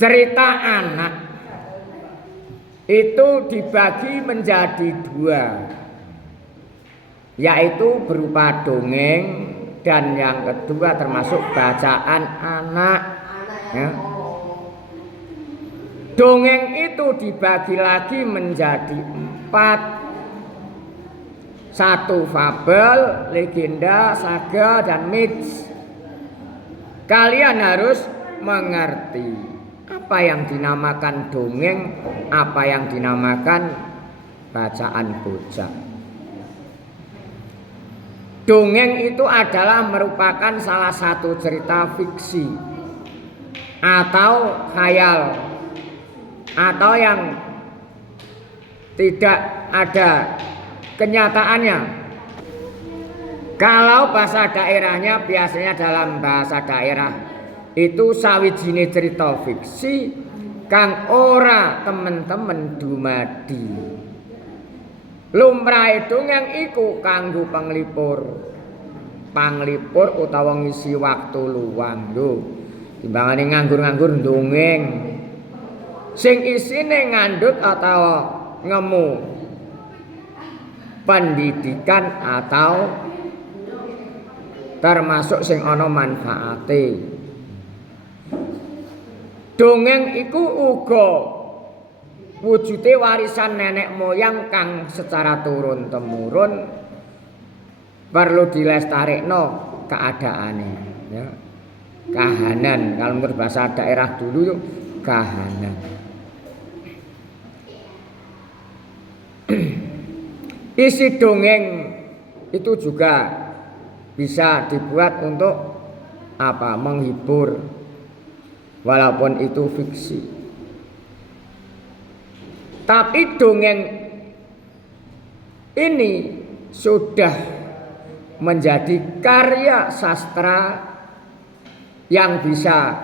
Cerita anak itu dibagi menjadi dua, yaitu berupa dongeng dan yang kedua termasuk bacaan anak. Ya. Dongeng itu dibagi lagi menjadi 4. 1 fabel, legenda, saga, dan mits. Kalian harus mengerti apa yang dinamakan dongeng, apa yang dinamakan bacaan bocah. Dongeng itu adalah merupakan salah satu cerita fiksi atau khayal atau yang tidak ada kenyataannya. Kalau bahasa daerahnya biasanya dalam bahasa daerah itu sawijine cerita fiksi kang ora temen-temen dumadi. Lumrahe dongeng iku kanggo panglipur utawa ngisi waktu luang lho. Timbangane nganggur-nganggur dongeng sing isine ngandhut atau ngemu pendidikan atau termasuk sing ana manfaate. Dongeng iku uga wujude warisan nenek moyang kang secara turun temurun perlu dilestarikno keadaane, ya. Kahanan, kalau menurut bahasa daerah dulu itu kahanan. Isi dongeng itu juga bisa dibuat untuk apa? Menghibur, walaupun itu fiksi. Tapi dongeng ini sudah menjadi karya sastra yang bisa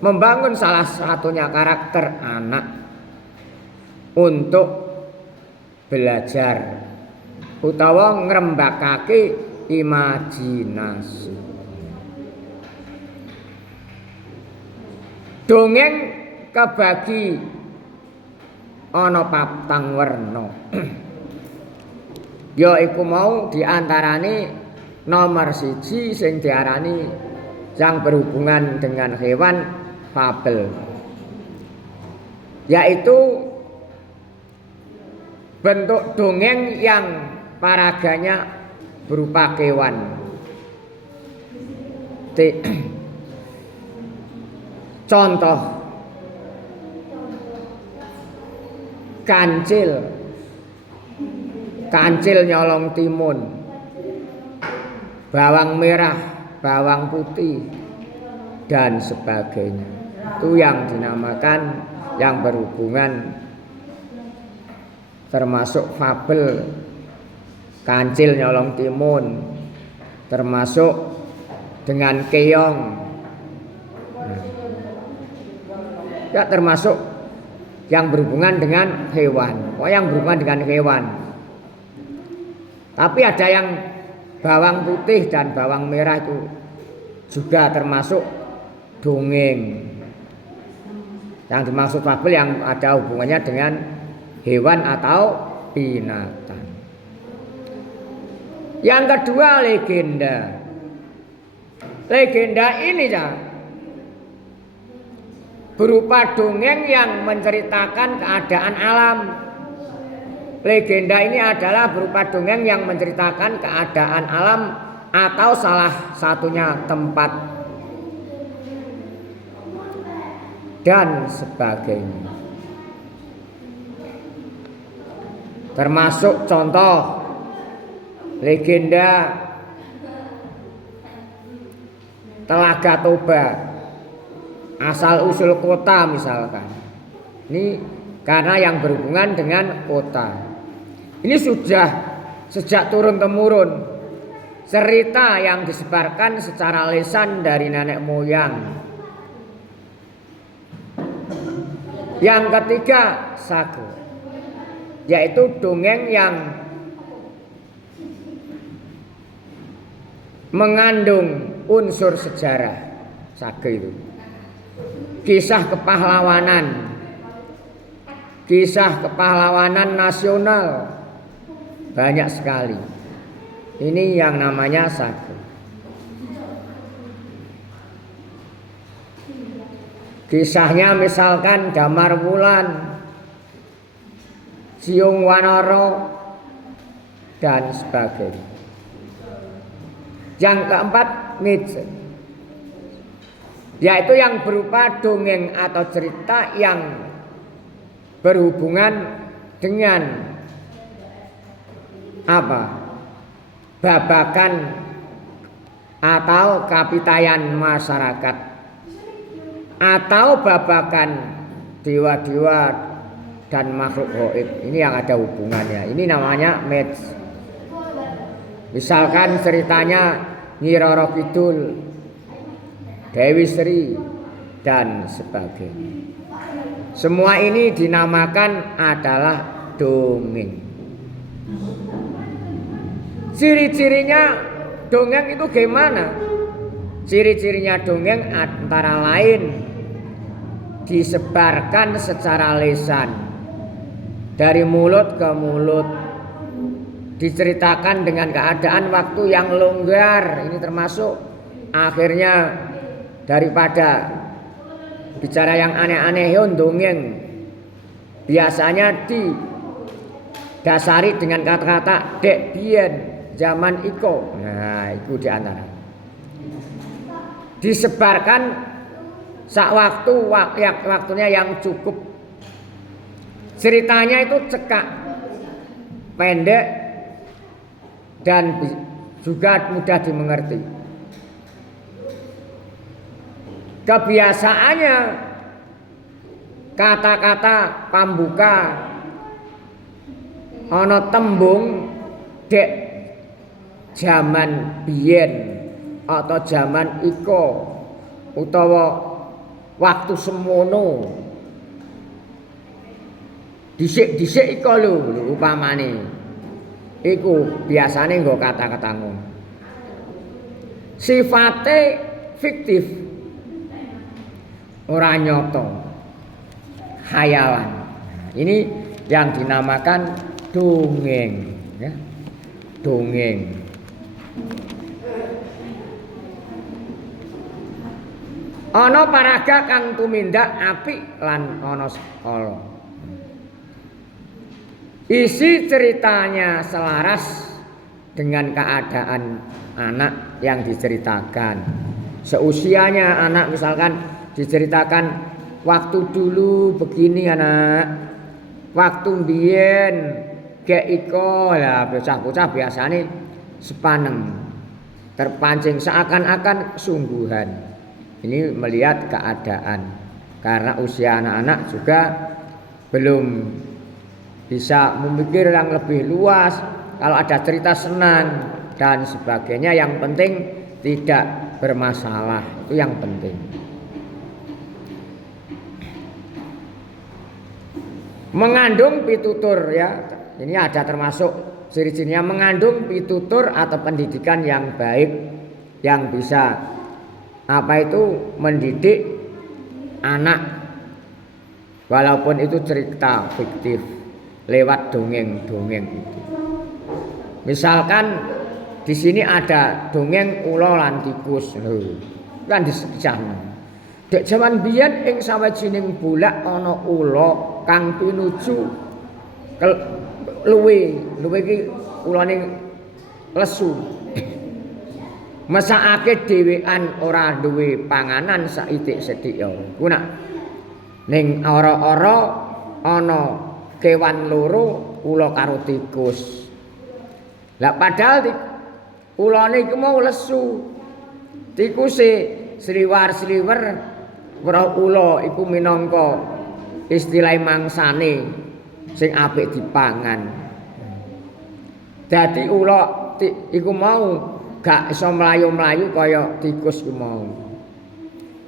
membangun salah satunya karakter anak untuk belajar utawa ngrembakake imajinasi. Dongeng kebagi ana 4 werna. Ya iku mau diantarane nomor 1 sing diarani yang berhubungan dengan hewan fabel, yaitu bentuk dongeng yang paraganya berupa kewan. Contoh kancil nyolong timun, bawang merah, bawang putih, dan sebagainya. Itu yang dinamakan yang berhubungan termasuk fabel. Kancil nyolong timun termasuk dengan keong, ya termasuk yang berhubungan dengan hewan. Yang berhubungan dengan hewan. Tapi ada yang bawang putih dan bawang merah itu juga termasuk dongeng. Yang dimaksud fabel yang ada hubungannya dengan hewan atau binatang. Yang kedua legenda. Legenda ini ya berupa dongeng yang menceritakan keadaan alam. Legenda ini adalah berupa dongeng yang menceritakan keadaan alam atau salah satunya tempat dan sebagainya. Termasuk contoh legenda Telaga Toba, asal usul kota misalkan. Ini karena yang berhubungan dengan kota. Ini sudah sejak turun temurun cerita yang disebarkan secara lisan dari nenek moyang. Yang ketiga sagu, yaitu dongeng yang mengandung unsur sejarah. Sage itu kisah kepahlawanan nasional banyak sekali. Ini yang namanya sagu. Kisahnya misalkan Damar Wulan, Siung Wanara dan sebagainya. Yang keempat, mitse, yaitu yang berupa dongeng atau cerita yang berhubungan dengan babakan atau kapitayan masyarakat atau babakan dewa-dewa dan makhluk gaib. Ini yang ada hubungannya. Ini namanya myths. Misalkan ceritanya Nyi Roro Kidul, Dewi Sri dan sebagainya. Semua ini dinamakan adalah dongeng. Ciri-cirinya dongeng itu gimana? Ciri-cirinya dongeng antara lain disebarkan secara lisan dari mulut ke mulut, diceritakan dengan keadaan waktu yang longgar. Ini termasuk akhirnya daripada bicara yang aneh-aneh dongeng biasanya didasari dengan kata-kata dek bien zaman iko. Nah, itu diantara disebarkan waktunya yang cukup. Ceritanya itu cekak, pendek, dan juga mudah dimengerti. Kebiasaannya kata-kata pambuka ana tembung dek zaman biyen atau zaman iko utawa waktu semono. Dhisik-dhisik iko lho upamane. Iku biasane nggo kata-kata ngono. Sifate fiktif, ora nyata, khayalan. Ini yang dinamakan dongeng, ya. Dongeng. Ana paraga kang tumindak apik lan ana ala. Isi ceritanya selaras dengan keadaan anak yang diceritakan. Seusianya anak misalkan diceritakan waktu dulu begini anak, waktu mbiyen gek iko lah, bocah-bocah biasane sepaneng terpancing seakan-akan sungguhan. Ini melihat keadaan karena usia anak-anak juga belum bisa memikir yang lebih luas. Kalau ada cerita senang dan sebagainya, yang penting tidak bermasalah, itu yang penting. Mengandung pitutur, ya, ini ada termasuk ciri-cirinya, mengandung pitutur atau pendidikan yang baik yang bisa mendidik anak, walaupun itu cerita fiktif lewat dongeng-dongeng itu. Misalkan di sini ada dongeng ula lan tikus, kan disecahno. Dek jaman biyen ing sawijining bulak ana ula kang pinuju luwe iki ulane lesu. Mesakake dhewean ora duwe panganan saitik-setik ya. Ku nak ning ora-ora ana kewan loro, ula karo tikus. Lah padahal ulane iku mau lesu. Tikuse sliwar-sliwer weruh ula iku minangka istilah mangsane sing apik dipangan. Dadi ula iku mau gak iso mlayu-mlayu kaya tikus iku mau.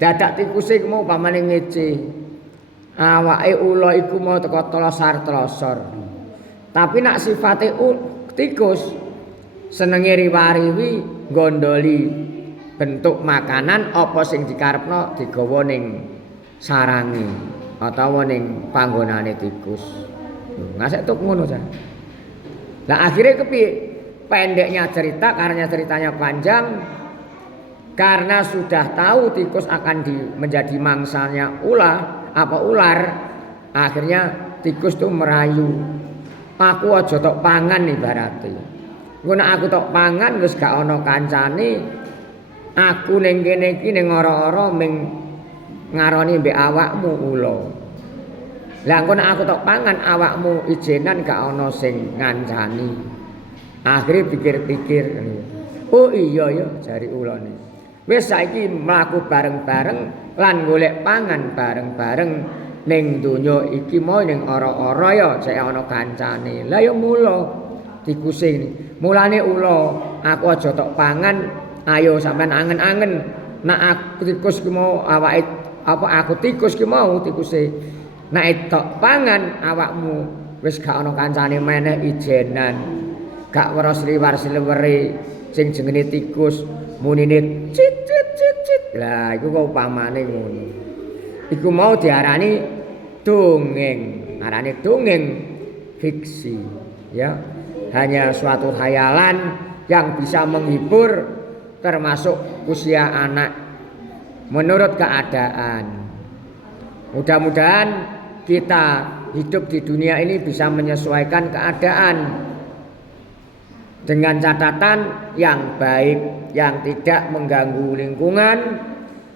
Dadak tikuse iku mau pamane ngece. Awake ula iku mau teko tlosar-tlosor. Tapi nak sifate tikus senenge riwariwi gondoli bentuk makanan apa sing dikarepno digawa ning sarangi utawa ning panggonane tikus. Ngasek tuk ngono jan. Lah akhirnya kepiye? Pendeknya cerita karena ceritanya panjang, karena sudah tahu tikus akan menjadi mangsanya ular, akhirnya tikus tuh merayu. Aku aja tok pangan ibarate. Engko nek aku tok pangan wis gak ana kancane, aku ning kene iki ning ora-ora ming ngaroni mbek awakmu ula. Lah engko nek aku tok pangan awakmu ijenan gak ana sing ngancani. Akhirnya pikir-pikir, oh iya ya jari ulane. Wis saiki mlaku bareng-bareng lan golek pangan bareng-bareng ning donya iki mau ning ora-ora ya sik ana kancane. Lah ya mula tikuse ini. Mulane ula, aku aja tok pangan, ayo sampean angen-angen. Nek aku tikus ki mau awake aku tikus ki mau tikuse. Nek tok pangan awakmu wis gak ana kancane meneh ijenan. Gak weros liwar-liwere sing jenenge tikus munine cit cit cit cit. Lah iku kok upamane ngono. Iku mau diarani dongeng, arane dongeng fiksi, ya. Hanya suatu khayalan yang bisa menghibur termasuk usia anak menurut keadaan. Mudah-mudahan kita hidup di dunia ini bisa menyesuaikan keadaan dengan catatan yang baik, yang tidak mengganggu lingkungan,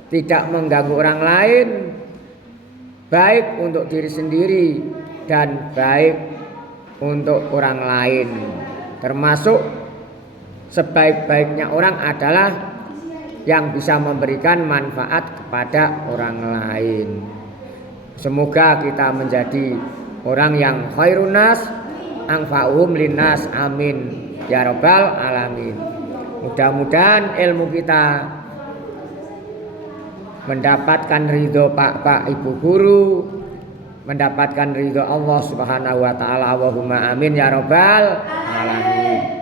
tidak mengganggu orang lain, baik untuk diri sendiri dan baik untuk orang lain. Termasuk sebaik-baiknya orang adalah yang bisa memberikan manfaat kepada orang lain. Semoga kita menjadi orang yang khairun nas, anfa'uhum linnas, amin ya rabbal alamin. Mudah-mudahan ilmu kita mendapatkan ridho Pak Ibu guru, mendapatkan ridho Allah Subhanahu wa taala. Allahumma amin ya rabbal alamin.